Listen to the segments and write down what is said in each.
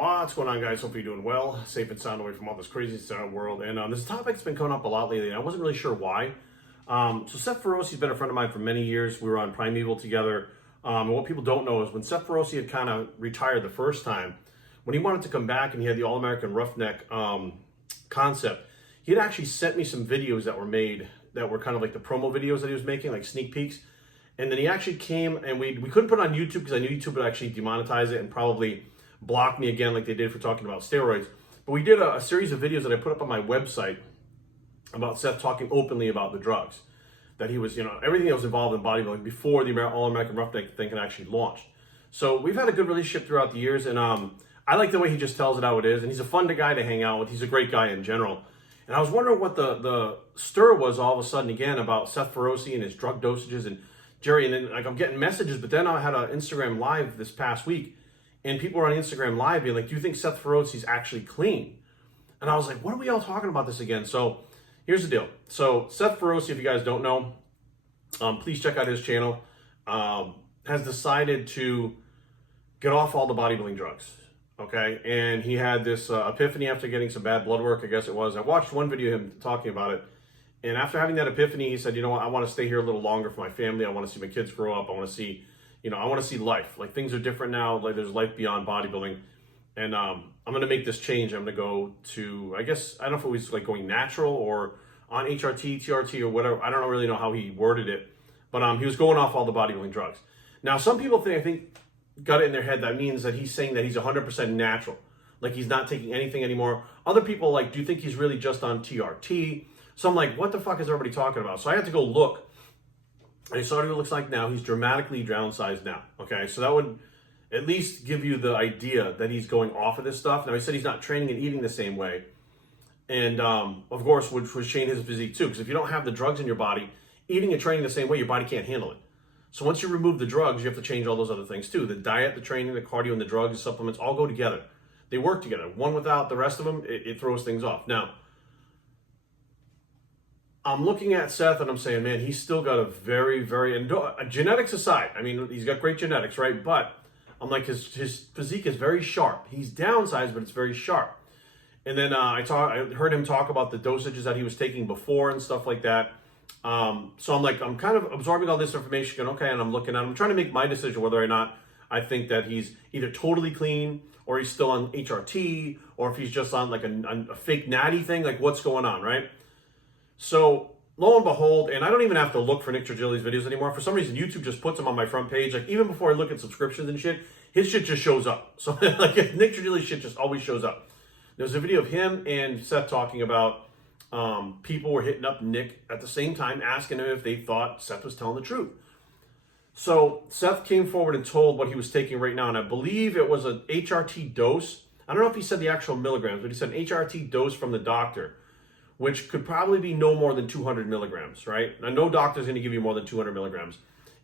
What's going on, guys? Hope you're doing well, safe and sound away from all this crazy world. And this topic's been coming up a lot lately, and I wasn't really sure why. So Seth Feroce has been a friend of mine for many years. We were on Primeval together. And what people don't know is when Seth Feroce had kind of retired the first time, when he wanted to come back and he had the All-American Roughneck concept, he had actually sent me some videos that were made that were kind of like the promo videos that he was making, like sneak peeks. And then he actually came, and we couldn't put it on YouTube because I knew YouTube would actually demonetize it and probably block me again like they did for talking about steroids. But we did a series of videos that I put up on my website about Seth talking openly about the drugs. That he was, everything that was involved in bodybuilding before the All-American Roughneck thing had actually launched. So we've had a good relationship throughout the years, and I like the way he just tells it how it is, and he's a fun guy to hang out with. He's a great guy in general. And I was wondering what the stir was all of a sudden again about Seth Feroce and his drug dosages and Jerry, and then I'm getting messages, but then I had an Instagram Live this past week, and people were on Instagram Live being like, do you think Seth Feroce's actually clean? And I was like, what are we all talking about this again? So here's the deal. So Seth Feroce, if you guys don't know, please check out his channel, has decided to get off all the bodybuilding drugs, okay? And he had this epiphany after getting some bad blood work, I guess it was. I watched one video of him talking about it, and after having that epiphany, he said, you know what, I want to stay here a little longer for my family. I want to see my kids grow up. I want to see I want to see life. Like, things are different now. Like, there's life beyond bodybuilding. And I'm going to make this change. I'm going to go to, I guess, I don't know if it was like going natural or on HRT, TRT, or whatever. I don't really know how he worded it. But he was going off all the bodybuilding drugs. Now, some people I think, got it in their head that means that he's saying that he's 100% natural. Like, he's not taking anything anymore. Other people, like, do you think he's really just on TRT? So I'm like, what the fuck is everybody talking about? So I had to go look. I saw what he looks like now. He's dramatically downsized now, okay? So that would at least give you the idea that he's going off of this stuff. Now, he said he's not training and eating the same way. And, of course, which would change his physique, too. Because if you don't have the drugs in your body, eating and training the same way, your body can't handle it. So once you remove the drugs, you have to change all those other things, too. The diet, the training, the cardio, and the drugs, the supplements all go together. They work together. One without the rest of them, it throws things off. Now, I'm looking at Seth and I'm saying, man, he's still got a very, genetics aside, I mean, he's got great genetics, right? But I'm like, his physique is very sharp. He's downsized, but it's very sharp. And then I heard him talk about the dosages that he was taking before and stuff like that. So I'm like, I'm kind of absorbing all this information, going, okay, and I'm looking at him. I'm trying to make my decision whether or not I think that he's either totally clean or he's still on HRT or if he's just on like a fake natty thing, like what's going on, right? So lo and behold, and I don't even have to look for Nick Trigili's videos anymore. For some reason, YouTube just puts them on my front page. Like, even before I look at subscriptions and shit, his shit just shows up. So like, Nick Trigili's shit just always shows up. There's a video of him and Seth talking about people were hitting up Nick at the same time, asking him if they thought Seth was telling the truth. So Seth came forward and told what he was taking right now, and I believe it was an HRT dose. I don't know if he said the actual milligrams, but he said an HRT dose from the doctor, which could probably be no more than 200 milligrams, right? Now, no doctor's going to give you more than 200 milligrams,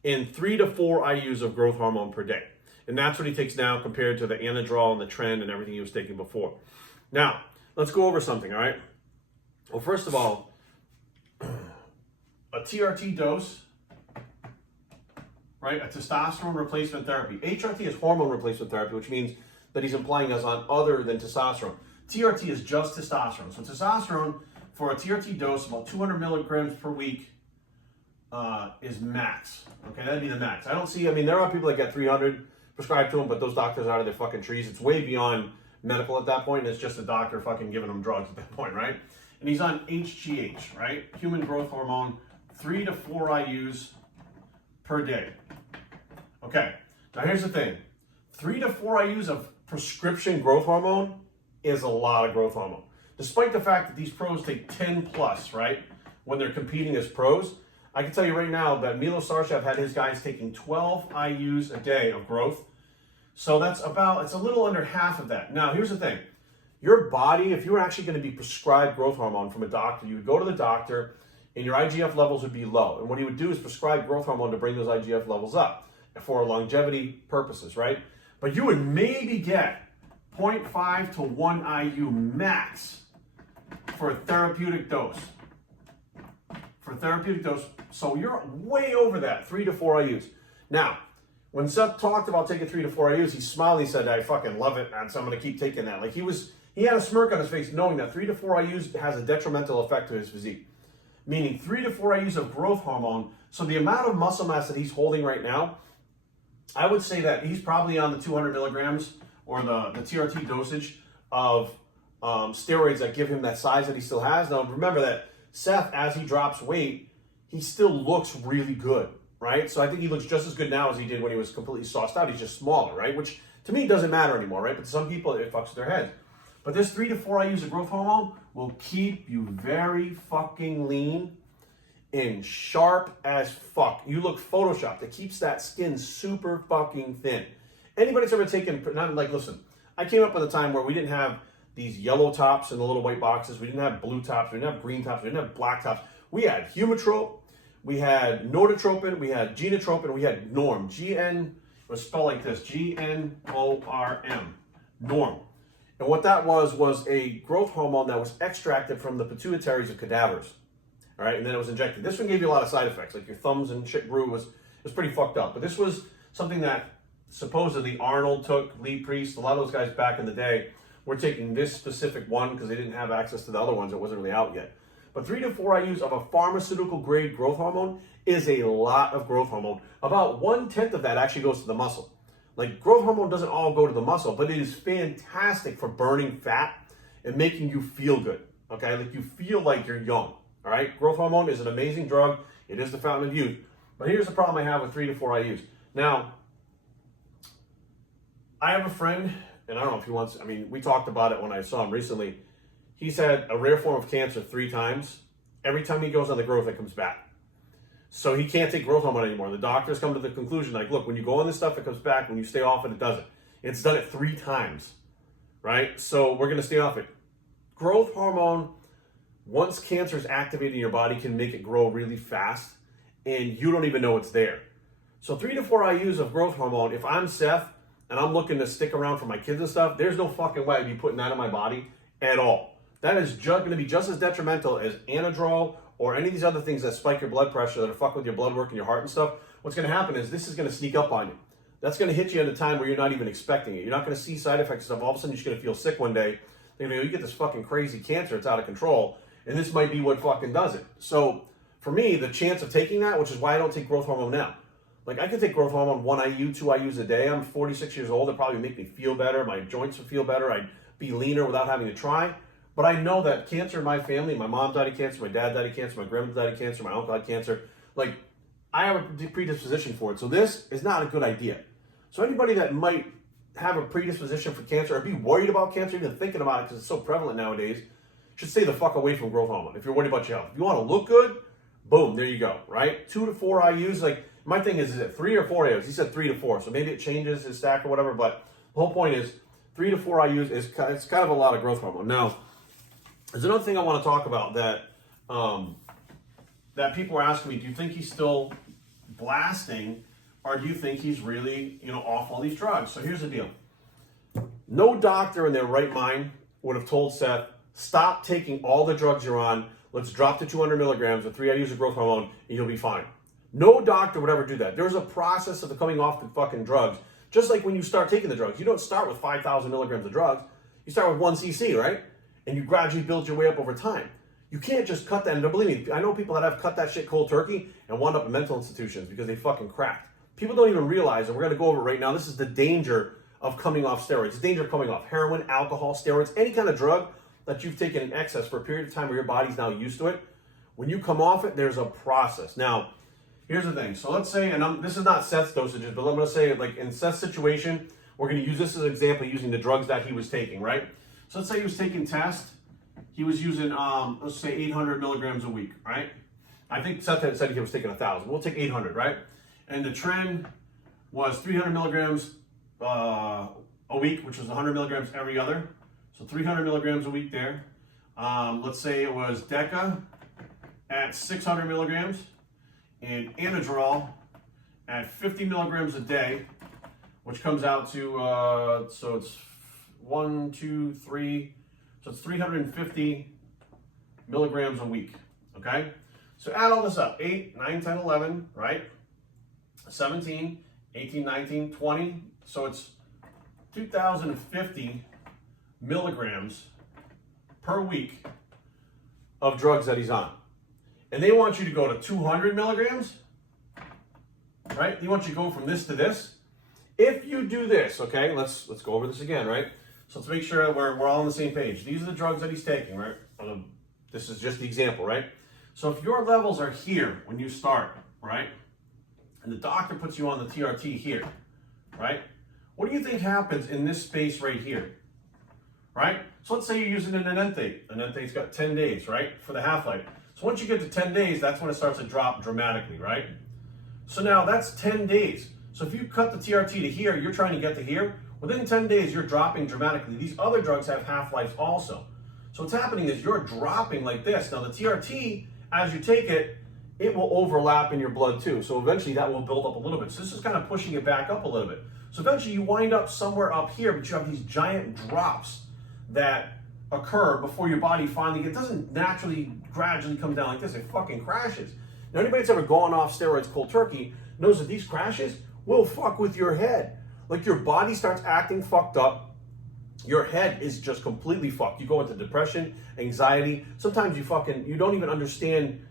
and 3 to 4 IUs of growth hormone per day. And that's what he takes now compared to the Anadrol and the Trend and everything he was taking before. Now, let's go over something, all right? Well, first of all, a TRT dose, right? A testosterone replacement therapy. HRT is hormone replacement therapy, which means that he's implying us on other than testosterone. TRT is just testosterone. So testosterone, for a TRT dose, about 200 milligrams per week is max. Okay, that'd be the max. I don't see, there are people that get 300 prescribed to them, but those doctors are out of their fucking trees. It's way beyond medical at that point, and it's just a doctor fucking giving them drugs at that point, right? And he's on HGH, right? Human growth hormone, 3 to 4 IUs per day. Okay, now here's the thing. 3 to 4 IUs of prescription growth hormone is a lot of growth hormone. Despite the fact that these pros take 10 plus, right? When they're competing as pros, I can tell you right now that Milo Sarshev had his guys taking 12 IUs a day of growth. So it's a little under half of that. Now, here's the thing. Your body, if you were actually going to be prescribed growth hormone from a doctor, you would go to the doctor and your IGF levels would be low. And what he would do is prescribe growth hormone to bring those IGF levels up for longevity purposes, right? But you would maybe get 0.5 to 1 IU max for a therapeutic dose. So you're way over that, 3 to 4 IUs. Now, when Seth talked about taking 3 to 4 IUs, he smiled. He said, "I fucking love it, man. So I'm going to keep taking that." Like he had a smirk on his face, knowing that 3 to 4 IUs has a detrimental effect to his physique. Meaning 3 to 4 IUs of growth hormone. So the amount of muscle mass that he's holding right now, I would say that he's probably on the 200 milligrams or the TRT dosage of steroids that give him that size that he still has. Now remember that Seth, as he drops weight, he still looks really good, right? So I think he looks just as good now as he did when he was completely sauced out. He's just smaller, right? Which to me doesn't matter anymore, right? But to some people it fucks with their heads. But this 3 to 4 IUs of growth hormone will keep you very fucking lean and sharp as fuck. You look photoshopped. It keeps that skin super fucking thin. Anybody's ever taken, not like, listen, I came up with a time where we didn't have these yellow tops in the little white boxes. We didn't have blue tops. We didn't have green tops. We didn't have black tops. We had Humatrope. We had Norditropin. We had Genotropin. We had Norm. G-N, it was spelled like this, G-N-O-R-M, Norm. And what that was a growth hormone that was extracted from the pituitaries of cadavers. All right, and then it was injected. This one gave you a lot of side effects, like your thumbs and shit grew. It was pretty fucked up. But this was something that supposedly Arnold took, Lee Priest, a lot of those guys back in the day were taking this specific one because they didn't have access to the other ones. It wasn't really out yet. But 3 to 4 IUs of a pharmaceutical grade growth hormone is a lot of growth hormone. About 1/10 of that actually goes to the muscle. Like, growth hormone doesn't all go to the muscle, but it is fantastic for burning fat and making you feel good, okay? Like, you feel like you're young, all right? Growth hormone is an amazing drug. It is the fountain of youth. But here's the problem I have with 3 to 4 IUs. Now, I have a friend, and I don't know if he wants, I mean, we talked about it when I saw him recently. He's had a rare form of cancer 3 times. Every time he goes on the growth, it comes back. So he can't take growth hormone anymore. The doctors come to the conclusion, like, look, when you go on this stuff, it comes back. When you stay off it, it doesn't. It's done it 3 times, right? So we're going to stay off it. Growth hormone, once cancer is activated in your body, can make it grow really fast, and you don't even know it's there. So 3 to 4 IUs of growth hormone, if I'm Seth and I'm looking to stick around for my kids and stuff, there's no fucking way I'd be putting that in my body at all. That is going to be just as detrimental as Anadrol or any of these other things that spike your blood pressure, that are fucking with your blood work and your heart and stuff. What's going to happen is this is going to sneak up on you. That's going to hit you at a time where you're not even expecting it. You're not going to see side effects and stuff. All of a sudden, you're just going to feel sick one day. You get this fucking crazy cancer. It's out of control. And this might be what fucking does it. So for me, the chance of taking that, which is why I don't take growth hormone now. Like, I could take growth hormone 1 IU, 2 IUs a day. I'm 46 years old. It probably make me feel better. My joints would feel better. I'd be leaner without having to try. But I know that cancer in my family, my mom died of cancer, my dad died of cancer, my grandma died of cancer, my uncle had cancer. Like, I have a predisposition for it. So this is not a good idea. So anybody that might have a predisposition for cancer or be worried about cancer, even thinking about it because it's so prevalent nowadays, should stay the fuck away from growth hormone if you're worried about your health. If you want to look good, boom, there you go, right? 2 to 4 IUs. Like, my thing is it 3 or 4 IUs? He said 3 to 4, so maybe it changes his stack or whatever, but the whole point is 3 to 4 IUs is it's kind of a lot of growth hormone. Now, there's another thing I want to talk about that that people are asking me, do you think he's still blasting, or do you think he's really, off all these drugs? So here's the deal. No doctor in their right mind would have told Seth, stop taking all the drugs you're on, let's drop to 200 milligrams with 3 IUs of growth hormone, and you'll be fine. No doctor would ever do that. There's a process of coming off the fucking drugs. Just like when you start taking the drugs, you don't start with 5,000 milligrams of drugs. You start with 1 cc, right? And you gradually build your way up over time. You can't just cut that. And believe me, I know people that have cut that shit cold turkey and wound up in mental institutions because they fucking cracked. People don't even realize, and we're going to go over it right now, this is the danger of coming off steroids. The danger of coming off heroin, alcohol, steroids, any kind of drug that you've taken in excess for a period of time where your body's now used to it. When you come off it, there's a process. Now, here's the thing. So let's say, and this is not Seth's dosages, but I'm going to say, like in Seth's situation, we're going to use this as an example using the drugs that he was taking, right? So let's say he was taking test. He was using, let's say 800 milligrams a week, right? I think Seth had said he was taking 1,000. We'll take 800, right? And the trend was 300 milligrams a week, which was 100 milligrams every other. So 300 milligrams a week there. Let's say it was Deca at 600 milligrams and Anadrol at 50 milligrams a day, which comes out to, so it's 1, 2, 3, so it's 350 milligrams a week, okay? So add all this up, 8, 9, 10, 11, right? 17, 18, 19, 20. So it's 2,050 milligrams per week of drugs that he's on. And they want you to go to 200 milligrams, right? They want you to go from this to this. If you do this, okay, let's go over this again, right? So let's make sure we're all on the same page. These are the drugs that he's taking, right? This is just the example, right? So if your levels are here when you start, right? And the doctor puts you on the TRT here, right? What do you think happens in this space right here, right? So let's say you're using an enanthate. An enantate's got 10 days, right, for the half-life. So once you get to 10 days, that's when it starts to drop dramatically, right? So now that's 10 days. So if you cut the TRT to here, you're trying to get to here. Within 10 days, you're dropping dramatically. These other drugs have half-lives also. So what's happening is you're dropping like this. Now the TRT, as you take it, it will overlap in your blood too. So eventually that will build up a little bit. So this is kind of pushing it back up a little bit. So eventually you wind up somewhere up here, but you have these giant drops that occur before your body finally, it doesn't naturally gradually come down like this. It fucking crashes. Now anybody that's ever gone off steroids cold turkey knows that these crashes will fuck with your head. Like your body starts acting fucked up. Your head is just completely fucked. You go into depression, anxiety. Sometimes you don't even understand,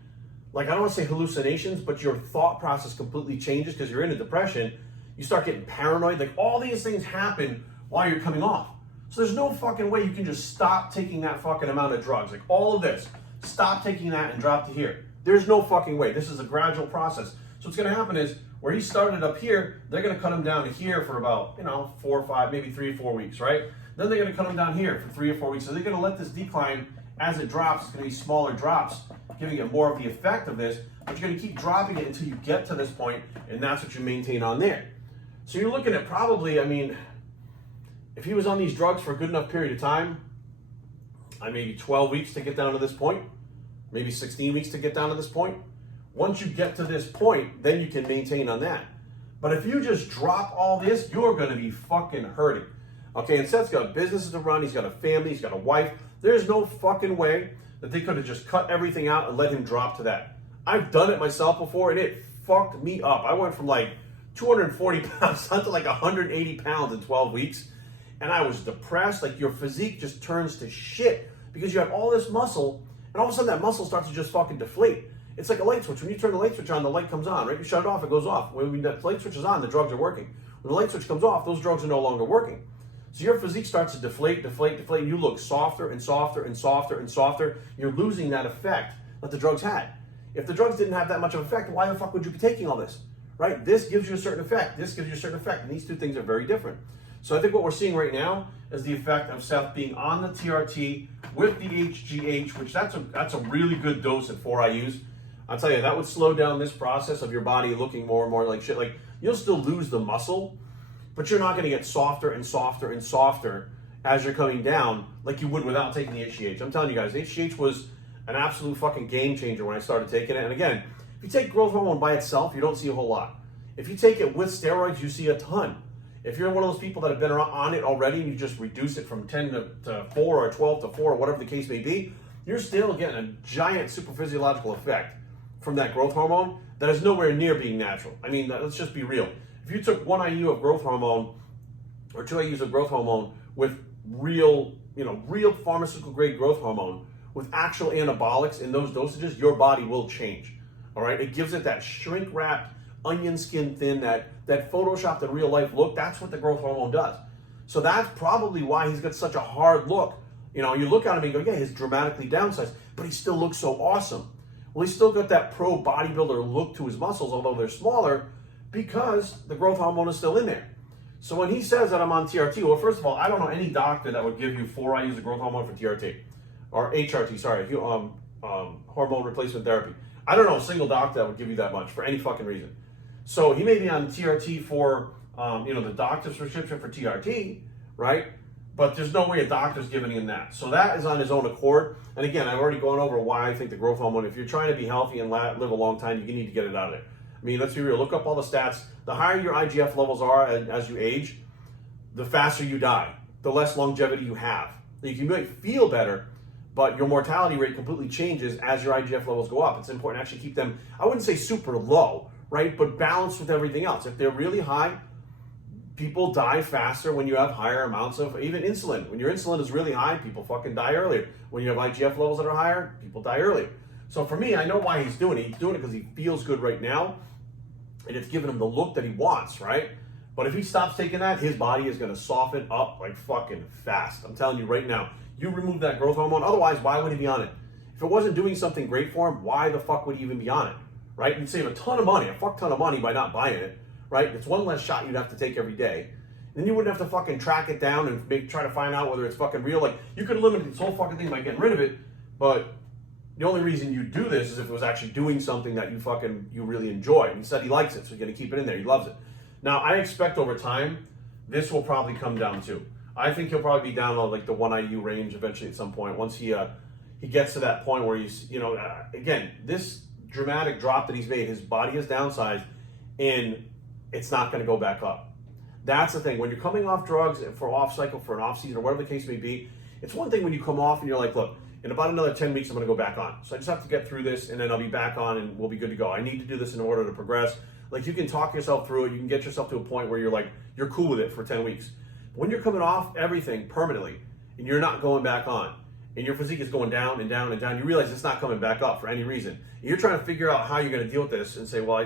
like I don't want to say hallucinations, but your thought process completely changes because you're in a depression. You start getting paranoid. Like all these things happen while you're coming off. So there's no fucking way you can just stop taking that fucking amount of drugs. Like all of this, stop taking that and drop to here. There's no fucking way. This is a gradual process. So what's going to happen is where he started up here, they're going to cut him down to here for about, 4 or 5, maybe 3 or 4 weeks, right? Then they're going to cut him down here for 3 or 4 weeks. So they're going to let this decline as it drops. It's going to be smaller drops, giving it more of the effect of this. But you're going to keep dropping it until you get to this point, and that's what you maintain on there. So you're looking at probably, if he was on these drugs for a good enough period of time, maybe 12 weeks to get down to this point, maybe 16 weeks to get down to this point. Once you get to this point, then you can maintain on that. But if you just drop all this, you're going to be fucking hurting. Okay, and Seth's got businesses to run. He's got a family. He's got a wife. There's no fucking way that they could have just cut everything out and let him drop to that. I've done it myself before, and it fucked me up. I went from like 240 pounds down to like 180 pounds in 12 weeks. And I was depressed. Like your physique just turns to shit because you have all this muscle, and all of a sudden that muscle starts to just fucking deflate. It's like a light switch. When you turn the light switch on, the light comes on, right? You shut it off, it goes off. When the light switch is on, the drugs are working. When the light switch comes off, those drugs are no longer working. So your physique starts to deflate, and you look softer and softer and softer and softer. You're losing that effect that the drugs had. If the drugs didn't have that much of an effect, why the fuck would you be taking all this, right? This gives you a certain effect. This gives you a certain effect, and these two things are very different. So I think what we're seeing right now is the effect of Seth being on the TRT with the HGH, which that's a really good dose at 4 IUs. I'll tell you, that would slow down this process of your body looking more and more like shit. Like, you'll still lose the muscle, but you're not going to get softer and softer and softer as you're coming down like you would without taking the HGH. I'm telling you guys, HGH was an absolute fucking game changer when I started taking it. And again, if you take growth hormone by itself, you don't see a whole lot. If you take it with steroids, you see a ton. If you're one of those people that have been on it already and you just reduce it from 10 to 4 or 12 to 4 or whatever the case may be, you're still getting a giant superphysiological effect from that growth hormone that is nowhere near being natural. I mean, let's just be real. If you took 1 IU of growth hormone or 2 IUs of growth hormone with real pharmaceutical grade growth hormone with actual anabolics in those dosages, your body will change. All right, it gives it that shrink wrapped, onion skin thin, that photoshopped in real life look. That's what the growth hormone does. So that's probably why he's got such a hard look. You look at him and you go, yeah, he's dramatically downsized, but he still looks so awesome. Well, he's still got that pro bodybuilder look to his muscles, although they're smaller, because the growth hormone is still in there. So when he says that I'm on TRT, well, first of all, I don't know any doctor that would give you 4 IUs of growth hormone for TRT, or HRT, sorry, hormone replacement therapy. I don't know a single doctor that would give you that much for any fucking reason. So he may be on TRT for, the doctor's prescription for TRT, right? But there's no way a doctor's giving him that. So that is on his own accord. And again, I've already gone over why I think the growth hormone, if you're trying to be healthy and live a long time, you need to get it out of there. I mean, let's be real. Look up all the stats. The higher your IGF levels are as you age, the faster you die, the less longevity you have. You might feel better, but your mortality rate completely changes as your IGF levels go up. It's important to actually keep them, I wouldn't say super low, right? But balanced with everything else. If they're really high, people die faster when you have higher amounts of even insulin. When your insulin is really high, people fucking die earlier. When you have IGF levels that are higher, people die earlier. So for me, I know why he's doing it. He's doing it because he feels good right now, and it's giving him the look that he wants, right? But if he stops taking that, his body is going to soften up like fucking fast. I'm telling you right now, you remove that growth hormone. Otherwise, why would he be on it? If it wasn't doing something great for him, why the fuck would he even be on it, right? You'd save a ton of money, a fuck ton of money by not buying it, right? It's one less shot you'd have to take every day. And then you wouldn't have to fucking track it down and try to find out whether it's fucking real. Like, you could eliminate this whole fucking thing by getting rid of it, but the only reason you do this is if it was actually doing something that you really enjoy. And he said he likes it, so he's gonna keep it in there. He loves it. Now, I expect over time, this will probably come down too. I think he'll probably be down on like the 1 IU range eventually at some point. Once he gets to that point where he's, again, this dramatic drop that he's made, his body has downsized, and it's not going to go back up. That's the thing. When you're coming off drugs for off cycle, for an off season, or whatever the case may be, it's one thing when you come off and you're like, look, in about another 10 weeks, I'm going to go back on. So I just have to get through this, and then I'll be back on, and we'll be good to go. I need to do this in order to progress. Like, you can talk yourself through it. You can get yourself to a point where you're like, you're cool with it for 10 weeks. But when you're coming off everything permanently, and you're not going back on, and your physique is going down and down and down, you realize it's not coming back up for any reason. And you're trying to figure out how you're going to deal with this and say, well,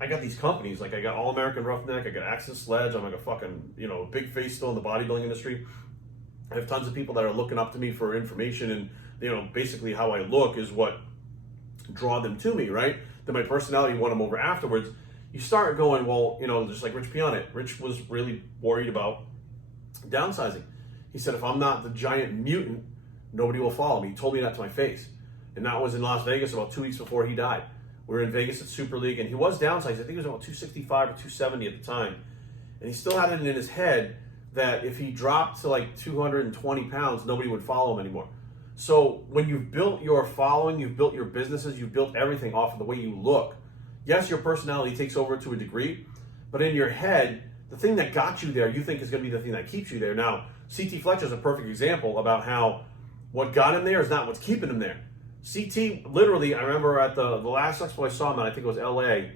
I got these companies, like I got All American Roughneck, I got Access Sledge, I'm like a fucking, big face still in the bodybuilding industry. I have tons of people that are looking up to me for information, and, basically how I look is what draw them to me, right? Then my personality won them over afterwards. You start going, well, just like Rich Piana. Rich was really worried about downsizing. He said, if I'm not the giant mutant, nobody will follow me. He told me that to my face. And that was in Las Vegas about 2 weeks before he died. We were in Vegas at Super League, and he was downsized. I think he was about 265 or 270 at the time. And he still had it in his head that if he dropped to like 220 pounds, nobody would follow him anymore. So when you've built your following, you've built your businesses, you've built everything off of the way you look. Yes, your personality takes over to a degree, but in your head, the thing that got you there, you think is going to be the thing that keeps you there. Now, CT Fletcher is a perfect example about how what got him there is not what's keeping him there. CT, literally, I remember at the last expo I saw him at, I think it was LA,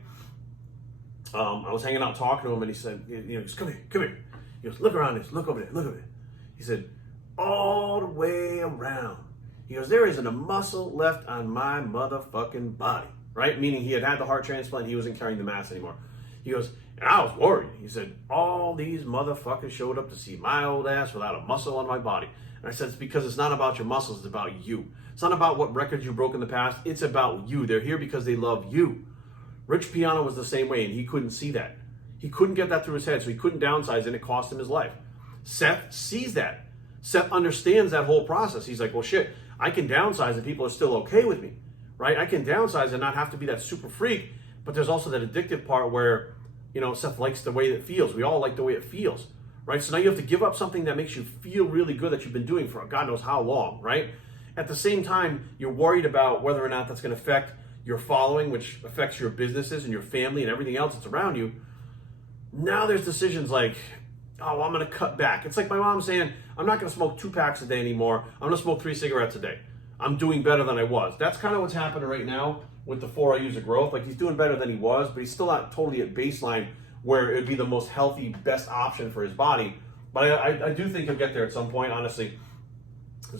I was hanging out talking to him, and he said, just come here. He goes, look around this, look over there, look over there. He said, all the way around. He goes, there isn't a muscle left on my motherfucking body, right? Meaning he had the heart transplant, he wasn't carrying the mass anymore. He goes, and I was worried. He said, all these motherfuckers showed up to see my old ass without a muscle on my body. And I said, it's because it's not about your muscles, it's about you. It's not about what records you broke in the past, it's about you. They're here because they love you. Rich Piana was the same way, and he couldn't see that. He couldn't get that through his head, so he couldn't downsize, and it cost him his life. Seth sees that. Seth understands that whole process. He's like, well, shit, I can downsize and people are still okay with me, right? I can downsize and not have to be that super freak, but there's also that addictive part where, Seth likes the way it feels. We all like the way it feels, right? So now you have to give up something that makes you feel really good that you've been doing for God knows how long, right? At the same time, you're worried about whether or not that's going to affect your following, which affects your businesses and your family and everything else that's around you. Now there's decisions like, oh, I'm going to cut back. It's like my mom saying, I'm not going to smoke 2 packs a day anymore. I'm going to smoke 3 cigarettes a day. I'm doing better than I was. That's kind of what's happening right now with the 4 IUs of growth. Like, he's doing better than he was, but he's still not totally at baseline where it would be the most healthy, best option for his body. But I do think he'll get there at some point, honestly.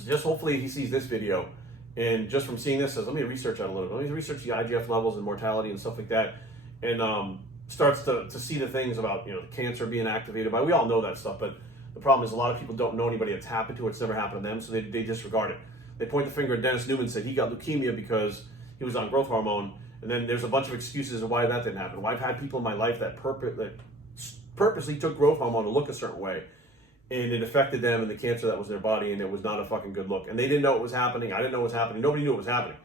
Just hopefully he sees this video, and just from seeing this says, let me research that a little bit. Let me research the IGF levels and mortality and stuff like that, and starts to see the things about the cancer being activated by. We all know that stuff, but the problem is a lot of people don't know anybody that's happened to it. It's never happened to them, so they disregard it. They point the finger at Dennis Newman, said he got leukemia because he was on growth hormone, and then there's a bunch of excuses of why that didn't happen. Well, I've had people in my life that purposely took growth hormone to look a certain way, and it affected them and the cancer that was in their body, and it was not a fucking good look. And they didn't know it was happening. I didn't know it was happening. Nobody knew it was happening.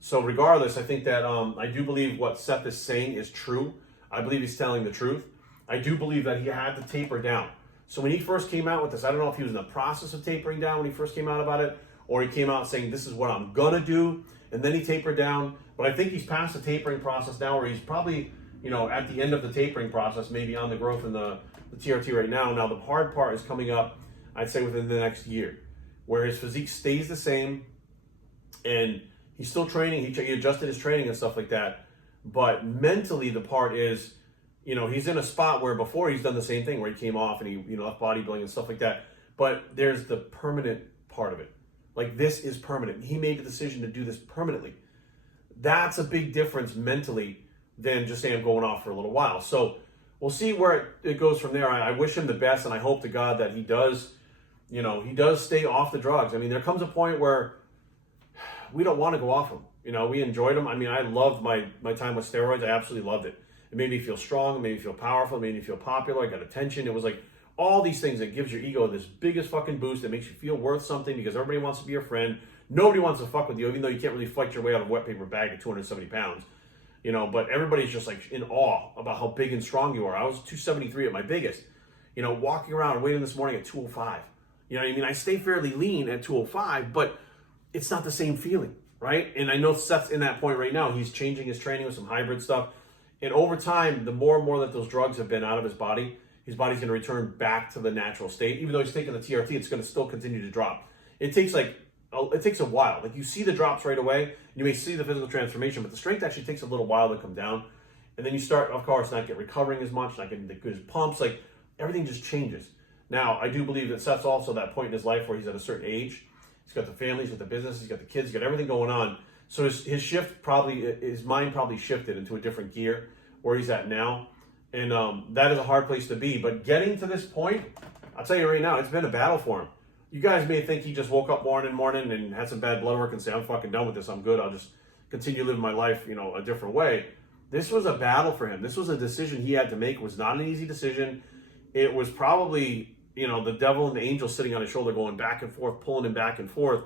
So regardless, I think that I do believe what Seth is saying is true. I believe he's telling the truth. I do believe that he had to taper down. So when he first came out with this, I don't know if he was in the process of tapering down when he first came out about it, or he came out saying, this is what I'm gonna do, and then he tapered down. But I think he's past the tapering process now, where he's probably, at the end of the tapering process, maybe on the growth and the TRT right now. Now, the hard part is coming up, I'd say, within the next year, where his physique stays the same, and he's still training. He adjusted his training and stuff like that. But mentally, the part is, he's in a spot where before he's done the same thing where he came off and he, left bodybuilding and stuff like that. But there's the permanent part of it. Like, this is permanent. He made the decision to do this permanently. That's a big difference mentally than just saying I'm going off for a little while. So we'll see where it goes from there. I wish him the best, and I hope to God that he does, he does stay off the drugs. I mean, there comes a point where we don't want to go off them. We enjoyed them. I mean, I loved my time with steroids. I absolutely loved it. It made me feel strong. It made me feel powerful. It made me feel popular. I got attention. It was like all these things that gives your ego this biggest fucking boost that makes you feel worth something because everybody wants to be your friend. Nobody wants to fuck with you, even though you can't really fight your way out of a wet paper bag at 270 pounds. But everybody's just like in awe about how big and strong you are. I was 273 at my biggest. Walking around waiting this morning at 205. You know what I mean? I stay fairly lean at 205, but it's not the same feeling, right? And I know Seth's in that point right now. He's changing his training with some hybrid stuff. And over time, the more and more that those drugs have been out of his body's going to return back to the natural state. Even though he's taking the TRT, it's going to still continue to drop. It takes a while. Like, you see the drops right away. You may see the physical transformation, but the strength actually takes a little while to come down. And then you start, of course, not recovering as much, not getting the good pumps. Like, everything just changes. Now, I do believe that Seth's also at that point in his life where he's at a certain age. He's got the family, he's got the business, he's got the kids, he's got everything going on. So his mind probably shifted into a different gear where he's at now. And that is a hard place to be. But getting to this point, I'll tell you right now, it's been a battle for him. You guys may think he just woke up morning and had some bad blood work and say, I'm fucking done with this, I'm good, I'll just continue living my life, a different way. This was a battle for him. This was a decision he had to make. It was not an easy decision. It was probably, the devil and the angel sitting on his shoulder going back and forth, pulling him back and forth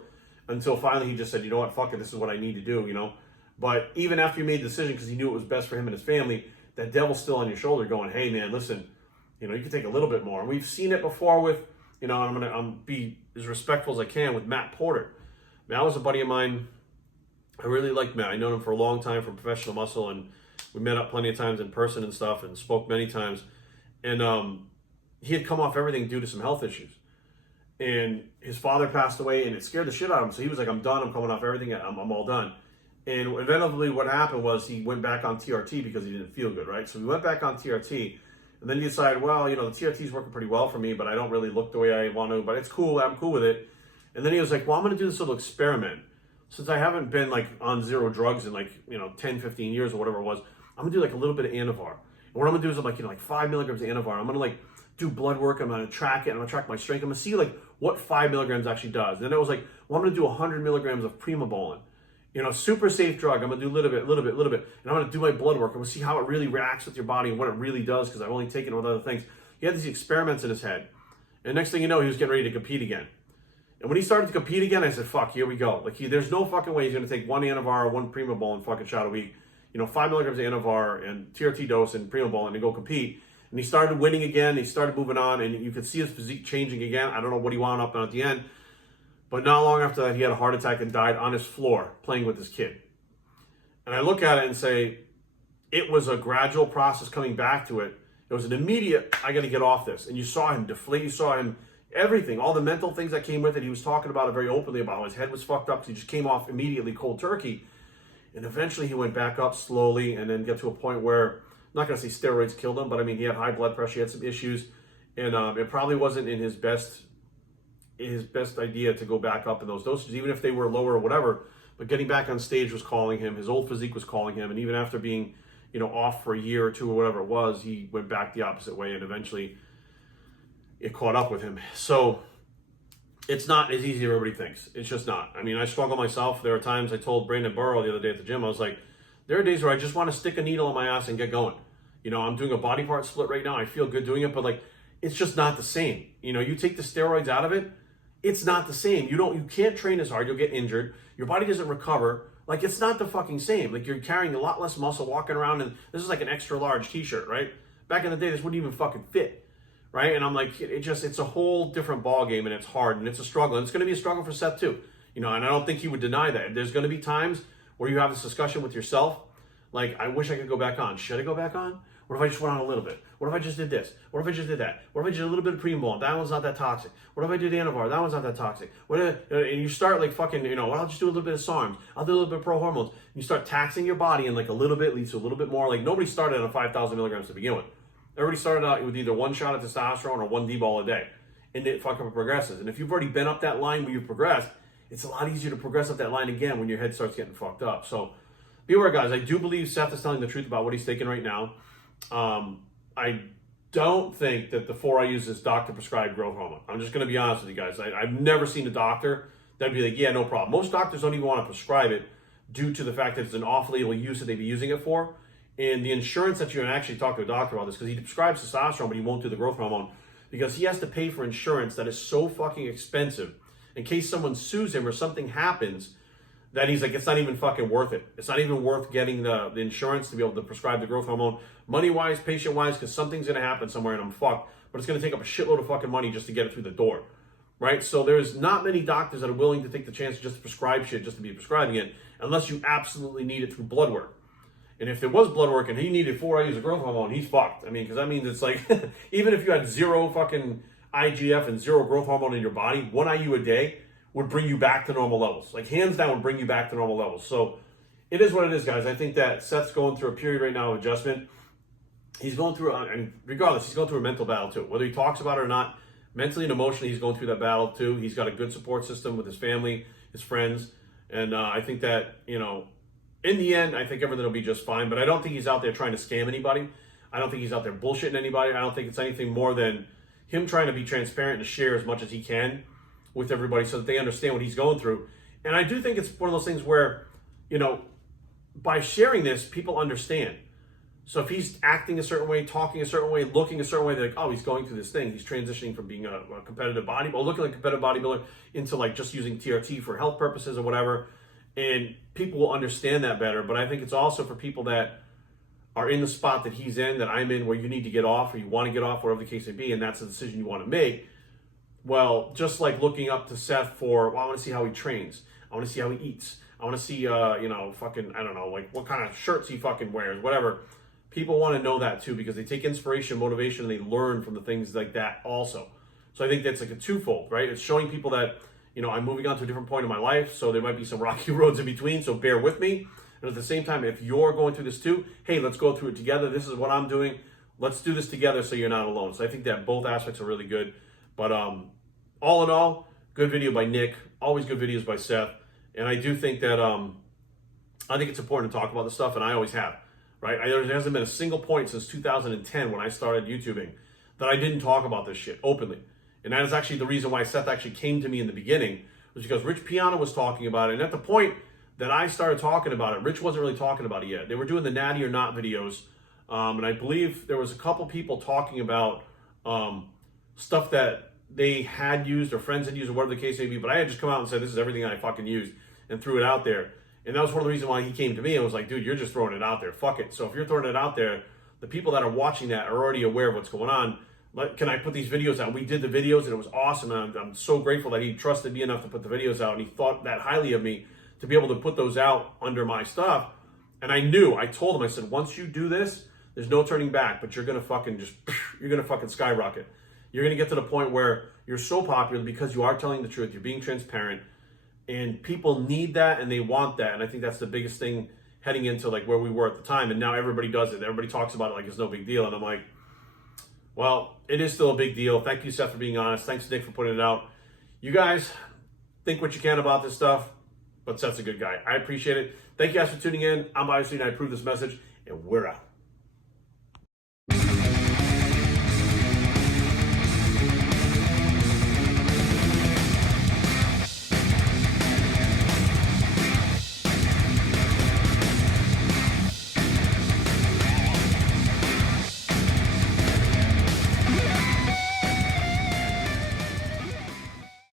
until finally he just said, you know what, fuck it, this is what I need to do, But even after he made the decision, because he knew it was best for him and his family, that devil's still on your shoulder going, hey man, listen, you can take a little bit more. And we've seen it before with, I'm gonna be as respectful as I can with Matt Porter. Matt was a buddy of mine. I really liked Matt. I known him for a long time from Professional Muscle, and we met up plenty of times in person and stuff and spoke many times. And he had come off everything due to some health issues. And his father passed away, and it scared the shit out of him. So he was like, I'm done. I'm coming off everything. I'm all done. And eventually what happened was he went back on TRT because he didn't feel good, right? So he went back on TRT, and then he decided, well, the TRT is working pretty well for me, but I don't really look the way I want to, but it's cool. I'm cool with it. And then he was like, well, I'm going to do this little experiment. Since I haven't been on zero drugs in 10, 15 years or whatever it was, I'm going to do a little bit of Anavar. And what I'm going to do is I'm 5 milligrams of Anavar. I'm going to do blood work. I'm going to track it. I'm going to track my strength. I'm going to see what 5 milligrams actually does. And then it was well, I'm going to do 100 milligrams of Primobolan. Super safe drug. I'm going to do a little bit. And I'm going to do my blood work. I'm going to see how it really reacts with your body and what it really does because I've only taken it with other things. He had these experiments in his head. And next thing you know, he was getting ready to compete again. And when he started to compete again, I said, fuck, here we go. There's no fucking way he's going to take one Anavar or one Primobolan fucking shot a week. 5 milligrams of Anavar and TRT dose and Primobolan and go compete. And he started winning again. He started moving on. And you could see his physique changing again. I don't know what he wound up on at the end. But not long after that, he had a heart attack and died on his floor playing with his kid. And I look at it and say, it was a gradual process coming back to it. It was an immediate, I got to get off this. And you saw him deflate. You saw him, everything, all the mental things that came with it. He was talking about it very openly about how his head was fucked up because he just came off immediately cold turkey. And eventually he went back up slowly and then got to a point where, I'm not going to say steroids killed him, but he had high blood pressure. He had some issues. And it probably wasn't in his best idea to go back up in those doses, even if they were lower or whatever. But getting back on stage was calling him. His old physique was calling him. And even after being, off for a year or two or whatever it was, he went back the opposite way. And eventually it caught up with him. So it's not as easy as everybody thinks. It's just not. I struggle myself. There are times I told Brandon Burrow the other day at the gym, I was like, there are days where I just want to stick a needle in my ass and get going. I'm doing a body part split right now. I feel good doing it, but it's just not the same. You take the steroids out of it, it's not the same. You can't train as hard. You'll get injured. Your body doesn't recover. It's not the fucking same. You're carrying a lot less muscle walking around, and this is an extra large t-shirt, right? Back in the day, this wouldn't even fucking fit, right? And I'm it's a whole different ball game, and it's hard, and it's a struggle. And it's going to be a struggle for Seth too, and I don't think he would deny that. There's going to be times where you have this discussion with yourself, I wish I could go back on. Should I go back on? What if I just went on a little bit? What if I just did this? What if I just did that? What if I did a little bit of Primobolan? That one's not that toxic. What if I did Anavar? That one's not that toxic. What if, and you start like fucking, well, I'll just do a little bit of SARMs. I'll do a little bit of pro hormones. You start taxing your body, and like a little bit leads to a little bit more. Like nobody started on 5,000 milligrams to begin with. Everybody started out with either one shot of testosterone or one D-ball a day. And it fucking progresses. And if you've already been up that line where you've progressed, it's a lot easier to progress up that line again when your head starts getting fucked up. So be aware, guys. I do believe Seth is telling the truth about what he's taking right now. I don't think that the 4 I use is doctor-prescribed growth hormone. I'm just going to be honest with you guys. I've never seen a doctor that'd be like, yeah, no problem. Most doctors don't even want to prescribe it due to the fact that it's an off-label use that they'd be using it for. And the insurance that you can actually talk to a doctor about this, because he prescribes testosterone, but he won't do the growth hormone, because he has to pay for insurance that is so fucking expensive in case someone sues him or something happens that he's like, it's not even fucking worth it. It's not even worth getting the insurance to be able to prescribe the growth hormone, money-wise, patient-wise, because something's going to happen somewhere and I'm fucked, but it's going to take up a shitload of fucking money just to get it through the door, right? So there's not many doctors that are willing to take the chance just to prescribe shit just to be prescribing it, unless you absolutely need it through blood work. And if there was blood work and he needed 4 IUs of growth hormone, he's fucked. I mean, because that means it's like, even if you had 0 fucking IGF and 0 growth hormone in your body, 1 IU a day would bring you back to normal levels. Like, hands down, would bring you back to normal levels. So it is what it is, guys. I think that Seth's going through a period right now of adjustment. He's going through, and regardless, he's going through a mental battle too. Whether he talks about it or not, mentally and emotionally, he's going through that battle too. He's got a good support system with his family, his friends. And I think that, in the end, I think everything will be just fine. But I don't think he's out there trying to scam anybody. I don't think he's out there bullshitting anybody. I don't think it's anything more than him trying to be transparent and share as much as he can with everybody so that they understand what he's going through. And I do think it's one of those things where, by sharing this, people understand. So if he's acting a certain way, talking a certain way, looking a certain way, they're like, oh, he's going through this thing. He's transitioning from being a competitive bodybuilder, looking like a competitive bodybuilder, into like just using TRT for health purposes or whatever. And people will understand that better. But I think it's also for people that are in the spot that he's in, that I'm in, where you need to get off or you want to get off, whatever the case may be, and that's a decision you want to make. Well, just like looking up to Seth for, I want to see how he trains. I want to see how he eats. I want to see, fucking, I don't know, like what kind of shirts he fucking wears, whatever. People want to know that too, because they take inspiration, motivation, and they learn from the things like that also. So I think that's like a twofold, right? It's showing people that, I'm moving on to a different point in my life, so there might be some rocky roads in between, so bear with me. And at the same time, if you're going through this too, hey, let's go through it together. This is what I'm doing. Let's do this together so you're not alone. So I think that both aspects are really good. But all in all, good video by Nick. Always good videos by Seth. And I do think that I think it's important to talk about this stuff, and I always have, right? There hasn't been a single point since 2010 when I started YouTubing that I didn't talk about this shit openly. And that is actually the reason why Seth actually came to me in the beginning, was because Rich Piana was talking about it. And at the point that I started talking about it, Rich wasn't really talking about it yet. They were doing the Natty or Not videos. And I believe there was a couple people talking about stuff that they had used or friends had used or whatever the case may be. But I had just come out and said, this is everything I fucking used, and threw it out there. And that was one of the reasons why he came to me. I was like, dude, you're just throwing it out there. Fuck it. So if you're throwing it out there, the people that are watching that are already aware of what's going on. Can I put these videos out? We did the videos and it was awesome. And I'm so grateful that he trusted me enough to put the videos out. And he thought that highly of me to be able to put those out under my stuff. And I told him, I said, once you do this, there's no turning back, but you're going to fucking skyrocket. You're going to get to the point where you're so popular because you are telling the truth. You're being transparent, and people need that and they want that. And I think that's the biggest thing heading into like where we were at the time. And now everybody does it. Everybody talks about it like it's no big deal. And I'm like, well, it is still a big deal. Thank you, Seth, for being honest. Thanks, Nick, for putting it out. You guys think what you can about this stuff, but Seth's a good guy. I appreciate it. Thank you guys for tuning in. I'm obviously, and I approve this message, and we're out.